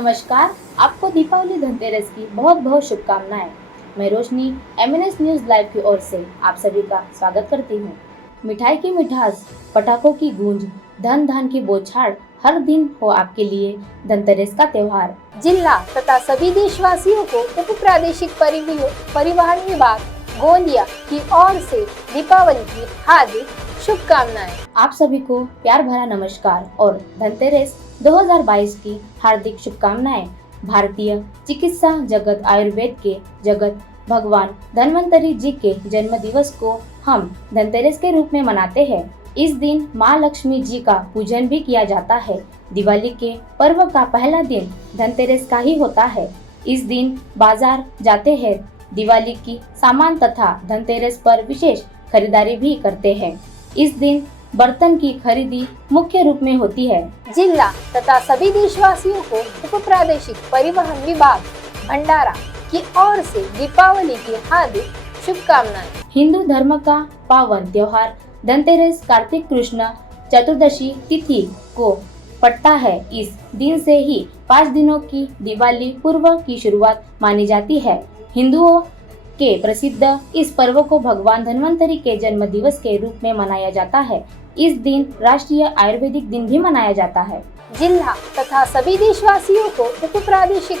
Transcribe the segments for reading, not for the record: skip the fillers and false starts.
नमस्कार। आपको दीपावली धनतेरस की बहुत बहुत शुभकामनाएं। मैं रोशनी एमएनएस न्यूज लाइव की ओर से आप सभी का स्वागत करती हूं। मिठाई की मिठास, पटाखों की गूंज, धन धान की बौछार, हर दिन हो आपके लिए धनतेरस का त्योहार। जिला तथा सभी देशवासियों को उप प्रादेशिक परिवहन विभाग गोंदिया की ओर से दीपावली की हार्दिक शुभकामनाएं। आप सभी को प्यार भरा नमस्कार और धनतेरस 2022 की हार्दिक शुभकामनाएं। भारतीय चिकित्सा जगत आयुर्वेद के जगत भगवान धन्वंतरी जी के जन्म दिवस को हम धनतेरस के रूप में मनाते हैं। इस दिन माँ लक्ष्मी जी का पूजन भी किया जाता है। दिवाली के पर्व का पहला दिन धनतेरस का ही होता है। इस दिन बाजार जाते हैं, दिवाली की सामान तथा धनतेरस पर विशेष खरीदारी भी करते हैं। इस दिन बर्तन की खरीदी मुख्य रूप में होती है। जिला तथा सभी देशवासियों को उप प्रादेशिक परिवहन विभाग भंडारा की ओर से दीपावली की हार्दिक शुभकामनाएं। हिंदू धर्म का पावन त्योहार धनतेरस कार्तिक कृष्ण चतुर्दशी तिथि को पड़ता है। इस दिन से ही 5 दिनों की दिवाली पूर्व की शुरुआत मानी जाती है। हिंदुओं के प्रसिद्ध इस पर्व को भगवान धन्वंतरी के जन्म दिवस के रूप में मनाया जाता है। इस दिन राष्ट्रीय आयुर्वेदिक दिन भी मनाया जाता है। जिला तथा सभी देशवासियों को उप प्रादेशिक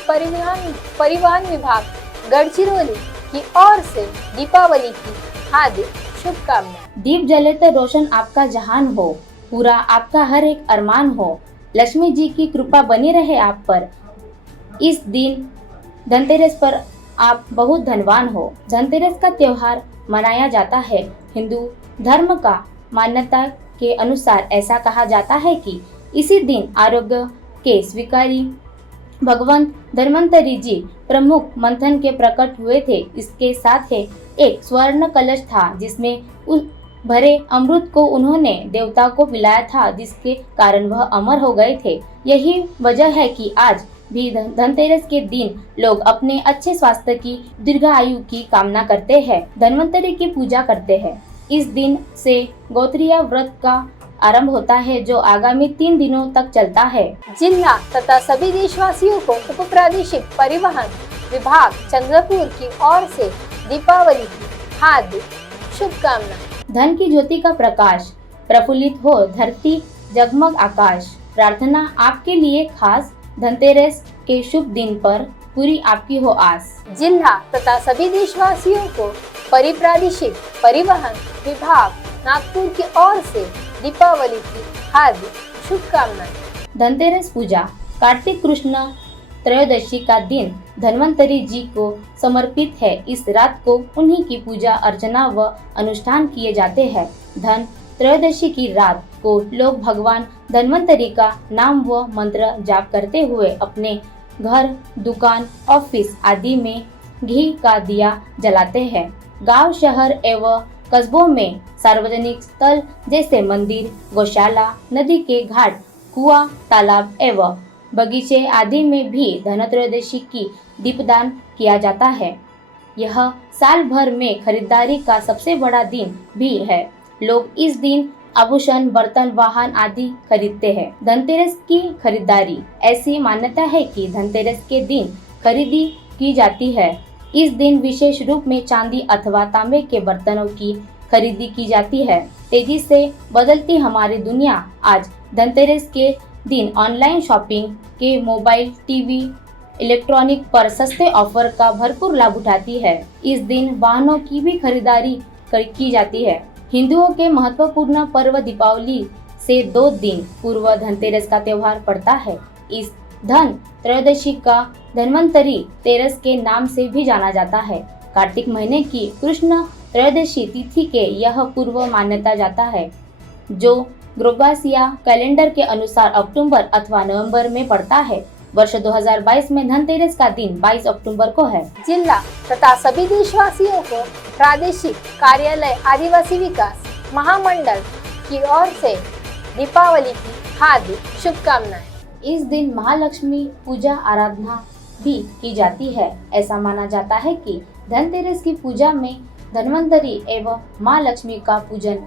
परिवहन विभाग गढ़चिरौली की ओर से दीपावली की हार्दिक शुभकामनाएं। दीप जले तो रोशन आपका जहान हो, पूरा आपका हर एक अरमान हो, लक्ष्मी जी की कृपा बनी रहे आप पर। इस दिन धनतेरस पर आप बहुत धनवान हो। धनतेरस का त्योहार मनाया जाता है। हिंदू धर्म का मान्यता के अनुसार ऐसा कहा जाता है कि इसी दिन आरोग्य के स्वीकारी भगवान धन्वंतरी जी प्रमुख मंथन के प्रकट हुए थे। इसके साथ ही एक स्वर्ण कलश था जिसमें उस भरे अमृत को उन्होंने देवता को पिलाया था, जिसके कारण वह अमर हो गए थे। यही वजह है कि आज भी धनतेरस के दिन लोग अपने अच्छे स्वास्थ्य की दीर्घायु की कामना करते हैं, धन्वंतरी की पूजा करते हैं। इस दिन से गोत्रीय व्रत का आरंभ होता है जो आगामी 3 दिनों तक चलता है। जिला तथा सभी देशवासियों को उप प्रादेशिक परिवहन विभाग चंद्रपुर की ओर से दीपावली की हार्दिक शुभकामनाएं। धन की ज्योति का प्रकाश, प्रफुल्लित हो धरती जगमग आकाश। प्रार्थना आपके लिए खास, धनतेरस के शुभ दिन पर पूरी आपकी हो आस। जिला तथा सभी देशवासियों को परिप्रादेशिक परिवहन विभाग नागपुर की ओर से दीपावली की हार्दिक शुभकामनाएं। धनतेरस पूजा कार्तिक कृष्ण त्रयोदशी का दिन धन्वंतरी जी को समर्पित है। इस रात को उन्हीं की पूजा अर्चना व अनुष्ठान किए जाते हैं। धन त्रयोदशी की रात को लोग भगवान धन्वंतरी का नाम व मंत्र जाप करते हुए अपने घर, दुकान, ऑफिस आदि में घी का दिया जलाते हैं। गांव, शहर एवं कस्बों में सार्वजनिक स्थल जैसे मंदिर, गौशाला, नदी के घाट, कुआं, तालाब एवं बगीचे आदि में भी धनत्रयोदशी की दीपदान किया जाता है। यह साल भर में खरीदारी का सबसे बड़ा दिन भी है। लोग इस दिन आभूषण, बर्तन, वाहन आदि खरीदते हैं। धनतेरस की खरीदारी, ऐसी मान्यता है कि धनतेरस के दिन खरीदी की जाती है। इस दिन विशेष रूप में चांदी अथवा तांबे के बर्तनों की खरीदी की जाती है। तेजी से बदलती हमारी दुनिया आज धनतेरस के दिन ऑनलाइन शॉपिंग के मोबाइल, टीवी, इलेक्ट्रॉनिक पर सस्ते ऑफर का भरपूर लाभ उठाती है। इस दिन वाहनों की भी खरीदारी की जाती है। हिंदुओं के महत्वपूर्ण पर्व दीपावली से 2 दिन पूर्व धनतेरस का त्योहार पड़ता है। इस धन त्रयोदशी का धन्वंतरी तेरस के नाम से भी जाना जाता है। कार्तिक महीने की कृष्ण त्रयोदशी तिथि के यह पूर्व मान्यता जाता है, जो ग्रोबासिया कैलेंडर के अनुसार अक्टूबर अथवा नवंबर में पड़ता है। वर्ष 2022 में धनतेरस का दिन 22 अक्टूबर को है। जिला तथा सभी देशवासियों को प्रादेशिक कार्यालय आदिवासी विकास महामंडल की ओर से दीपावली की हार्दिक शुभकामनाएं। इस दिन महालक्ष्मी पूजा आराधना भी की जाती है। ऐसा माना जाता है कि धनतेरस की पूजा में धन्वंतरी एवं माँ लक्ष्मी का पूजन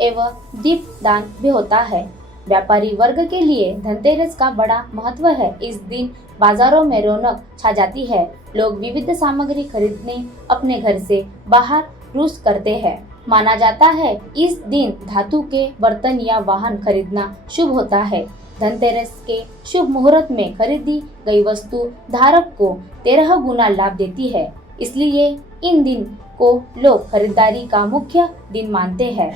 एवं दीप दान भी होता है। व्यापारी वर्ग के लिए धनतेरस का बड़ा महत्व है। इस दिन बाजारों में रौनक छा जाती है। लोग विविध सामग्री खरीदने अपने घर से बाहर रुख करते हैं। माना जाता है इस दिन धातु के बर्तन या वाहन खरीदना शुभ होता है। धनतेरस के शुभ मुहूर्त में खरीदी गई वस्तु धारक को 13 गुना लाभ देती है। इसलिए इन दिन को लोग खरीदारी का मुख्य दिन मानते हैं।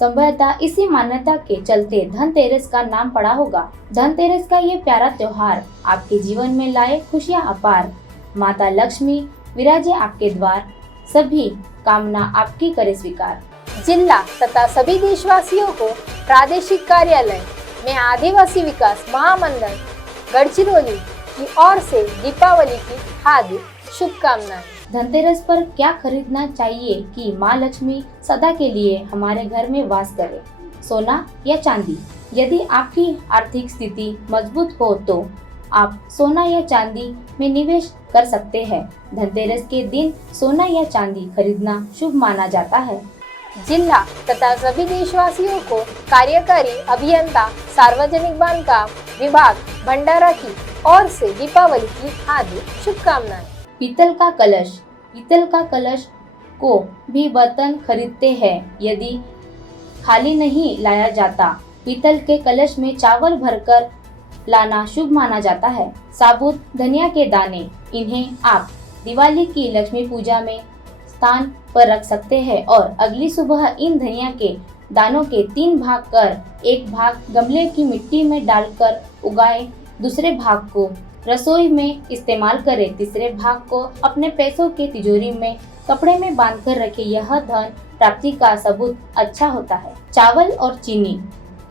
संभवतः इसी मान्यता के चलते धनतेरस का नाम पड़ा होगा। धनतेरस का ये प्यारा त्योहार आपके जीवन में लाए खुशियाँ अपार। माता लक्ष्मी विराजे आपके द्वार, सभी कामना आपकी करे स्वीकार। जिला तथा सभी देशवासियों को प्रादेशिक कार्यालय में आदिवासी विकास महामंडल गढ़चिरौली की ओर से दीपावली की हार्दिक शुभकामनाएं। धनतेरस पर क्या खरीदना चाहिए कि माँ लक्ष्मी सदा के लिए हमारे घर में वास करे? सोना या चांदी? यदि आपकी आर्थिक स्थिति मजबूत हो तो आप सोना या चांदी में निवेश कर सकते हैं। धनतेरस के दिन सोना या चांदी खरीदना शुभ माना जाता है। जिला तथा सभी देशवासियों को कार्यकारी अभियंता सार्वजनिक बांधकाम विभाग भंडारा की ओर से दीपावली की हार्दिक शुभकामनाएं। पीतल का कलश को भी बर्तन खरीदते हैं। यदि खाली नहीं लाया जाता, पीतल के कलश में चावल भरकर लाना शुभ माना जाता है। साबुत धनिया के दाने, इन्हें आप दिवाली की लक्ष्मी पूजा में स्थान पर रख सकते हैं और अगली सुबह इन धनिया के दानों के 3 भाग कर एक भाग गमले की मिट्टी में डालकर उगाए, दूसरे भाग को रसोई में इस्तेमाल करें, तीसरे भाग को अपने पैसों के तिजोरी में कपड़े में बांधकर रखें। यह धन प्राप्ति का सबूत अच्छा होता है। चावल और चीनी,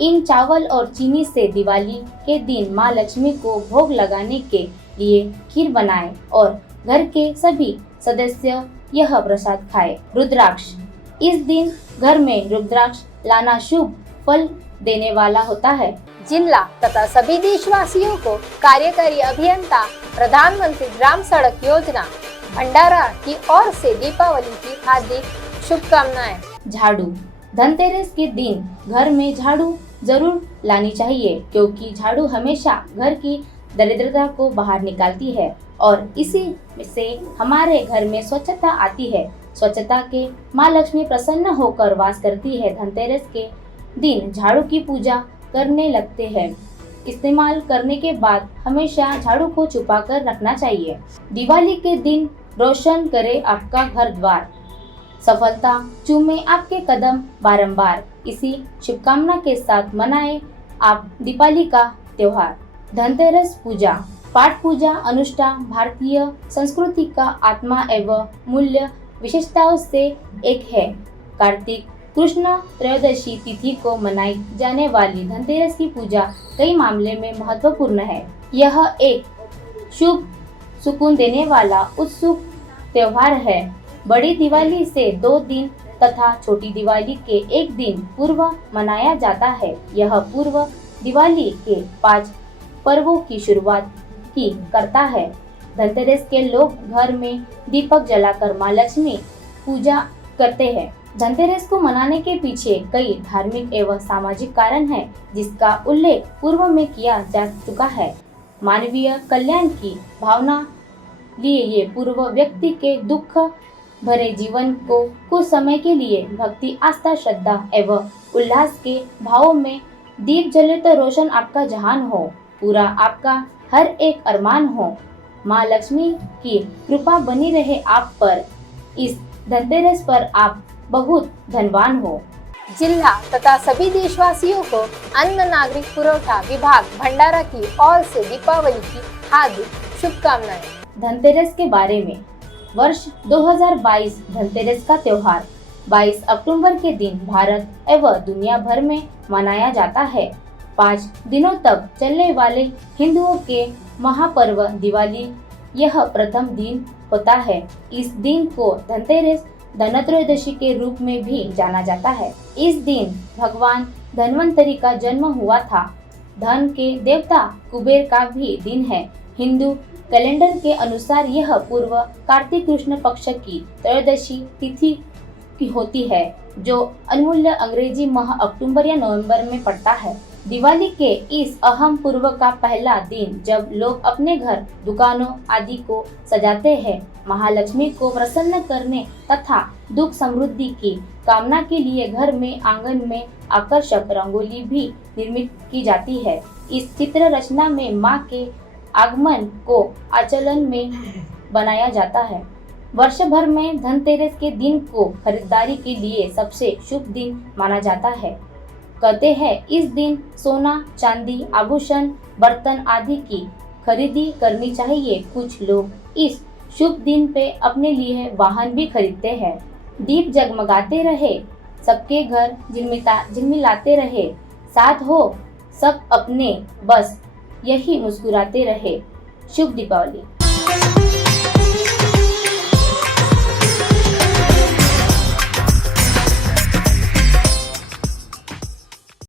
इन चावल और चीनी से दिवाली के दिन माँ लक्ष्मी को भोग लगाने के लिए खीर बनाएं और घर के सभी सदस्य यह प्रसाद खाएं। रुद्राक्ष, इस दिन घर में रुद्राक्ष लाना शुभ फल देने वाला होता है। जिला तथा सभी देशवासियों को कार्यकारी अभियंता प्रधानमंत्री ग्राम सड़क योजना भंडारा की ओर से दीपावली की हार्दिक शुभकामनाएं। झाड़ू, धनतेरस के दिन घर में झाड़ू जरूर लानी चाहिए, क्योंकि झाड़ू हमेशा घर की दरिद्रता को बाहर निकालती है और इसी से हमारे घर में स्वच्छता आती है। स्वच्छता के माँ लक्ष्मी प्रसन्न होकर वास करती है। धनतेरस के दिन झाड़ू की पूजा करने लगते हैं। इस्तेमाल करने के बाद हमेशा झाड़ू को छुपा कर रखना चाहिए। दिवाली के दिन रोशन करे आपका घर द्वार, सफलता चूमे आपके कदम बारंबार। इसी शुभकामना के साथ मनाएं आप दीपावली का त्योहार। धनतेरस पूजा, पाठ पूजा अनुष्ठान भारतीय संस्कृति का आत्मा एवं मूल्य विशेषताओं से एक है। कार्तिक कृष्ण त्रयोदशी तिथि को मनाई जाने वाली धनतेरस की पूजा कई मामले में महत्वपूर्ण है। यह एक शुभ सुकून देने वाला उत्सुक त्योहार है। बड़ी दिवाली से 2 दिन तथा छोटी दिवाली के 1 दिन पूर्व मनाया जाता है। यह पूर्व दिवाली के 5 पर्वों की शुरुआत ही करता है। धनतेरस के लोग घर में दीपक जलाकर माँ लक्ष्मी पूजा करते हैं। धनतेरस को मनाने के पीछे कई धार्मिक एवं सामाजिक कारण हैं, जिसका उल्लेख पूर्व में किया जा चुका है। मानवीय कल्याण की भावना लिए ये पूर्व व्यक्ति के दुख भरे जीवन को कुछ समय के लिए भक्ति, आस्था, श्रद्धा एवं उल्लास के भावों में दीप जले तो रोशन आपका जहान हो, पूरा आपका हर एक अरमान हो। माँ लक्ष्मी की कृपा बनी रहे आप पर। इस धनतेरस पर आप बहुत धनवान हो। जिला तथा सभी देशवासियों को अन्न नागरिक पुरवठा विभाग भंडारा की ओर से दीपावली की हार्दिक शुभकामनाएं। धनतेरस के बारे में, वर्ष 2022 धनतेरस का त्योहार 22 अक्टूबर के दिन भारत एवं दुनिया भर में मनाया जाता है। 5 दिनों तक चलने वाले हिंदुओं के महापर्व दिवाली यह प्रथम दिन होता है। इस दिन को धनतेरस, धनत्रयोदशी के रूप में भी जाना जाता है। इस दिन भगवान धन्वंतरि का जन्म हुआ था। धन के देवता कुबेर का भी दिन है। हिंदू कैलेंडर के अनुसार यह पूर्व कार्तिक कृष्ण पक्ष की त्रयोदशी तिथि की होती है, जो अमूल्य अंग्रेजी माह अक्टूबर या नवंबर में पड़ता है। दिवाली के इस अहम पर्व का पहला दिन जब लोग अपने घर, दुकानों आदि को सजाते हैं, महालक्ष्मी को प्रसन्न करने तथा दुख समृद्धि की कामना के लिए घर में आंगन में आकर्षक रंगोली भी निर्मित की जाती है। इस चित्र रचना में मां के आगमन को आचलन में बनाया जाता है। वर्ष भर में धनतेरस के दिन को खरीदारी के लिए सबसे शुभ दिन माना जाता है। कहते हैं इस दिन सोना, चांदी, आभूषण, बर्तन आदि की खरीदी करनी चाहिए। कुछ लोग इस शुभ दिन पे अपने लिए वाहन भी खरीदते हैं। दीप जगमगाते रहे, सबके घर झिलमिलाते रहे, साथ हो सब अपने, बस यही मुस्कुराते रहे। शुभ दीपावली।